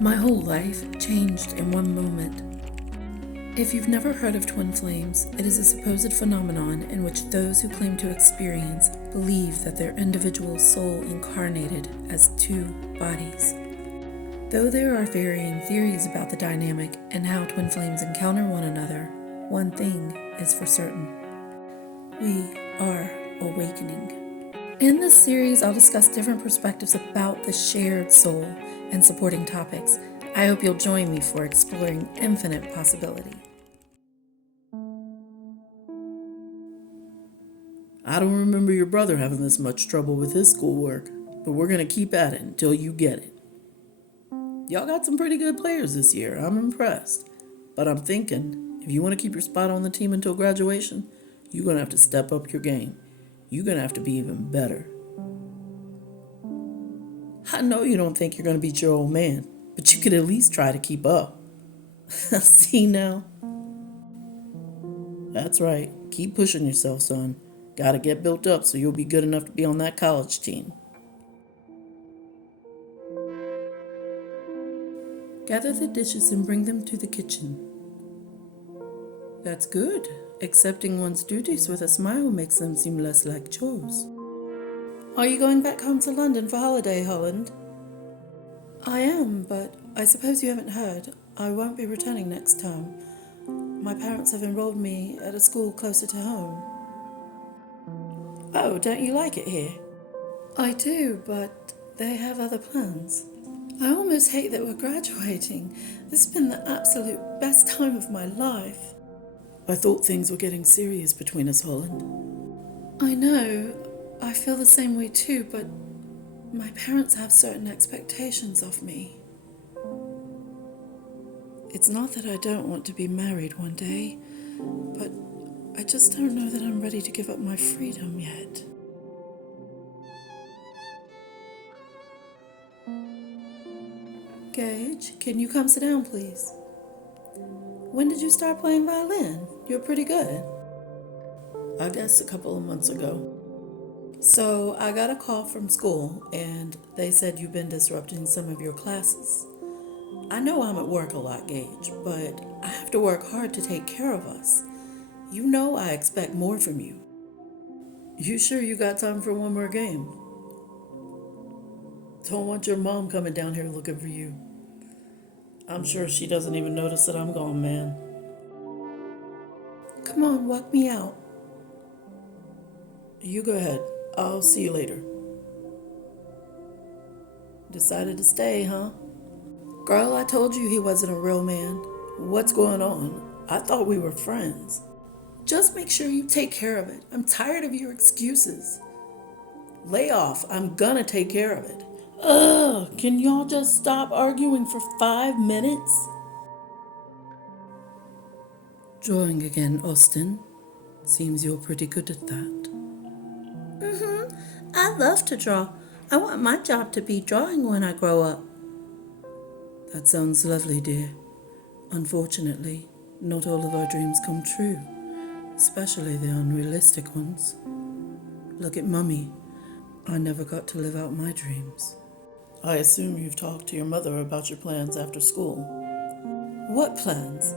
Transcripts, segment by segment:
My whole life changed in one moment. If you've never heard of twin flames, it is a supposed phenomenon in which those who claim to experience believe that their individual soul incarnated as two bodies. Though there are varying theories about the dynamic and how twin flames encounter one another, one thing is for certain. We are awakening. In this series, I'll discuss different perspectives about the shared soul and supporting topics. I hope you'll join me for exploring infinite possibility. I don't remember your brother having this much trouble with his schoolwork, but we're going to keep at it until you get it. Y'all got some pretty good players this year. I'm impressed. But I'm thinking, if you want to keep your spot on the team until graduation, you're going to have to step up your game. You're going to have to be even better. I know you don't think you're going to beat your old man, but you could at least try to keep up. See now? That's right. Keep pushing yourself, son. Gotta get built up so you'll be good enough to be on that college team. Gather the dishes and bring them to the kitchen. That's good. Accepting one's duties with a smile makes them seem less like chores. Are you going back home to London for holiday, Holland? I am, but I suppose you haven't heard. I won't be returning next term. My parents have enrolled me at a school closer to home. Oh, don't you like it here? I do, but they have other plans. I almost hate that we're graduating. This has been the absolute best time of my life. I thought things were getting serious between us, Holland. I know. I feel the same way too, but my parents have certain expectations of me. It's not that I don't want to be married one day, but I just don't know that I'm ready to give up my freedom yet. Gage, can you come sit down, please? When did you start playing violin? You're pretty good. I guess a couple of months ago. So I got a call from school, and they said you've been disrupting some of your classes. I know I'm at work a lot, Gage, but I have to work hard to take care of us. You know I expect more from you. You sure you got time for one more game? Don't want your mom coming down here looking for you. I'm sure she doesn't even notice that I'm gone, man. Come on, walk me out. You go ahead. I'll see you later. Decided to stay, huh? Girl, I told you he wasn't a real man. What's going on? I thought we were friends. Just make sure you take care of it. I'm tired of your excuses. Lay off. I'm gonna take care of it. Ugh, can y'all just stop arguing for 5 minutes? Drawing again, Austin. Seems you're pretty good at that. I love to draw. I want my job to be drawing when I grow up. That sounds lovely, dear. Unfortunately, not all of our dreams come true, especially the unrealistic ones. Look at Mummy. I never got to live out my dreams. I assume you've talked to your mother about your plans after school. What plans?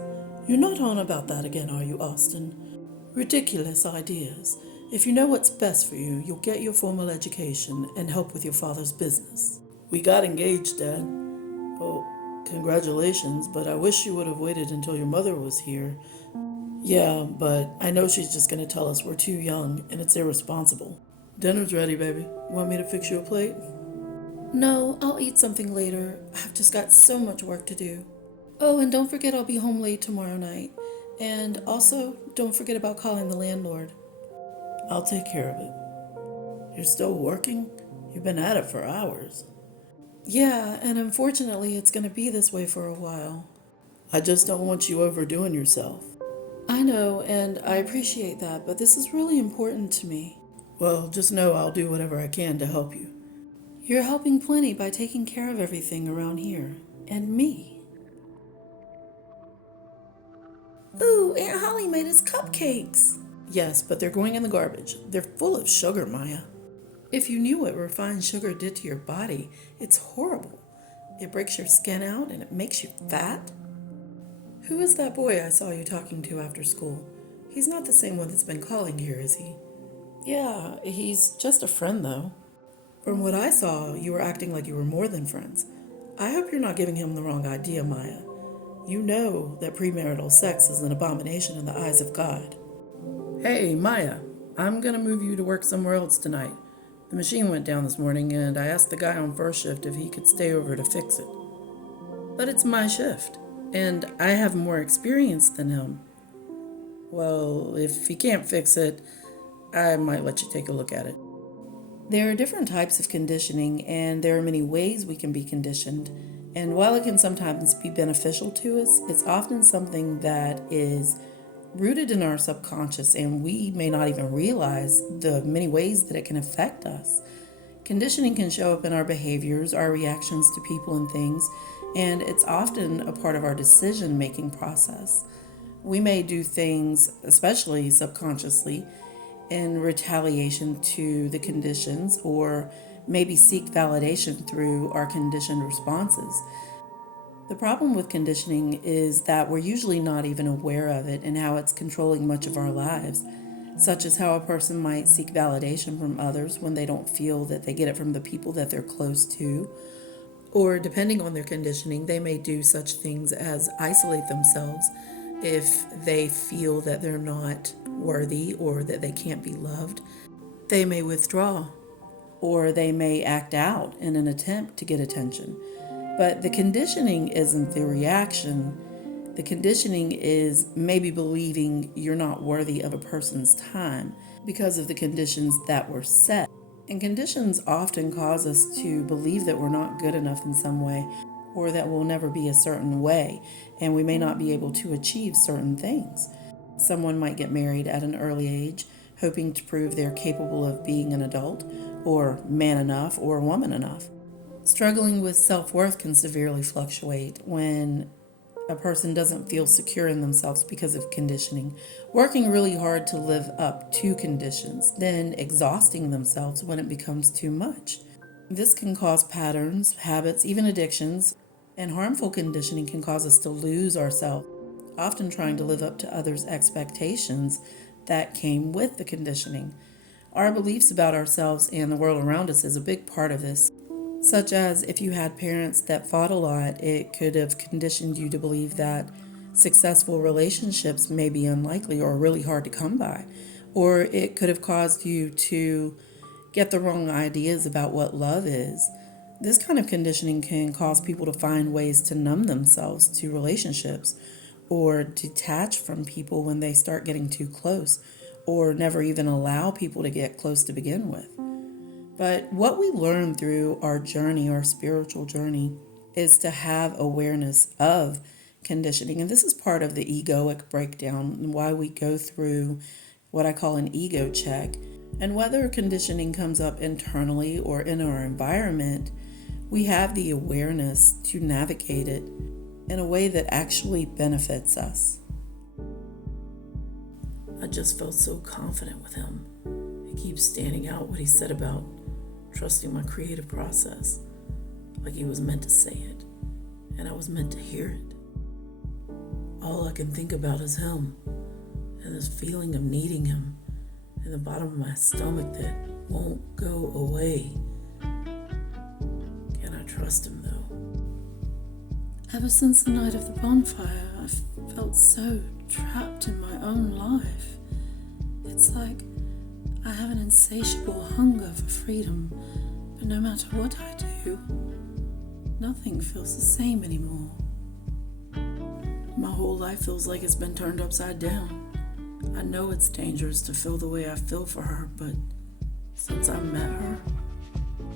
You're not on about that again, are you, Austin? Ridiculous ideas. If you know what's best for you, you'll get your formal education and help with your father's business. We got engaged, Dad. Oh, congratulations, but I wish you would have waited until your mother was here. Yeah, but I know she's just going to tell us we're too young and it's irresponsible. Dinner's ready, baby. Want me to fix you a plate? No, I'll eat something later. I've just got so much work to do. Oh, and don't forget I'll be home late tomorrow night. And also, don't forget about calling the landlord. I'll take care of it. You're still working? You've been at it for hours. Yeah, and unfortunately it's going to be this way for a while. I just don't want you overdoing yourself. I know, and I appreciate that, but this is really important to me. Well, just know I'll do whatever I can to help you. You're helping plenty by taking care of everything around here. And me. Ooh, Aunt Holly made us cupcakes. Yes, but they're going in the garbage. They're full of sugar, Maya. If you knew what refined sugar did to your body, it's horrible. It breaks your skin out and it makes you fat? Who is that boy I saw you talking to after school? He's not the same one that's been calling here, is he? Yeah, he's just a friend, though. From what I saw, you were acting like you were more than friends. I hope you're not giving him the wrong idea, Maya. You know that premarital sex is an abomination in the eyes of God. Hey, Maya, I'm gonna move you to work somewhere else tonight. The machine went down this morning, and I asked the guy on first shift if he could stay over to fix it. But it's my shift, and I have more experience than him. Well, if he can't fix it, I might let you take a look at it. There are different types of conditioning, and there are many ways we can be conditioned. And while it can sometimes be beneficial to us, it's often something that is rooted in our subconscious, and we may not even realize the many ways that it can affect us. Conditioning can show up in our behaviors, our reactions to people and things, and it's often a part of our decision-making process. We may do things, especially subconsciously, in retaliation to the conditions, or maybe seek validation through our conditioned responses. The problem with conditioning is that we're usually not even aware of it and how it's controlling much of our lives, such as how a person might seek validation from others when they don't feel that they get it from the people that they're close to. Or depending on their conditioning, they may do such things as isolate themselves if they feel that they're not worthy or that they can't be loved. They may withdraw, or they may act out in an attempt to get attention. But the conditioning isn't the reaction. The conditioning is maybe believing you're not worthy of a person's time because of the conditions that were set. And conditions often cause us to believe that we're not good enough in some way, or that we'll never be a certain way, and we may not be able to achieve certain things. Someone might get married at an early age, hoping to prove they're capable of being an adult, or man enough, or woman enough. Struggling with self-worth can severely fluctuate when a person doesn't feel secure in themselves because of conditioning, working really hard to live up to conditions, then exhausting themselves when it becomes too much. This can cause patterns, habits, even addictions, and harmful conditioning can cause us to lose ourselves, often trying to live up to others' expectations that came with the conditioning. Our beliefs about ourselves and the world around us is a big part of this. Such as if you had parents that fought a lot, it could have conditioned you to believe that successful relationships may be unlikely or really hard to come by. Or it could have caused you to get the wrong ideas about what love is. This kind of conditioning can cause people to find ways to numb themselves to relationships, or detach from people when they start getting too close, or never even allow people to get close to begin with. But what we learn through our journey, our spiritual journey, is to have awareness of conditioning. And this is part of the egoic breakdown and why we go through what I call an ego check. And whether conditioning comes up internally or in our environment, we have the awareness to navigate it in a way that actually benefits us. I just felt so confident with him. It keeps standing out what he said about trusting my creative process, like he was meant to say it, and I was meant to hear it. All I can think about is him, and this feeling of needing him in the bottom of my stomach that won't go away. Can I trust him though? Ever since the night of the bonfire, I've felt so trapped in my own life. It's like I have an insatiable hunger for freedom, but no matter what I do, nothing feels the same anymore. My whole life feels like it's been turned upside down. I know it's dangerous to feel the way I feel for her, but since I met her,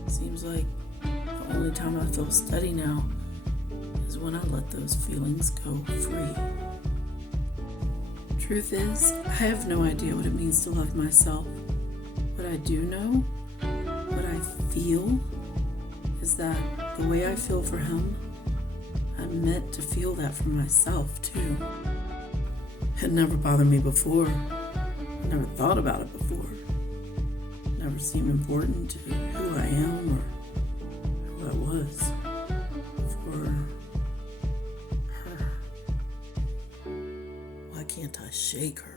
it seems like the only time I feel steady now is when I let those feelings go free. Truth is, I have no idea what it means to love myself. What I do know, what I feel, is that the way I feel for him, I'm meant to feel that for myself too. It never bothered me before. I never thought about it before. It never seemed important to who I am or who I was before can't I shake her?